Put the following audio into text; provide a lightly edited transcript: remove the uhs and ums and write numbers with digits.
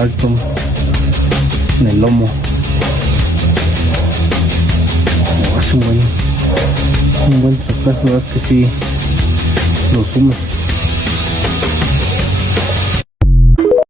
asfalto en el lomo. Es un buen tractor, la verdad es que sí lo sume.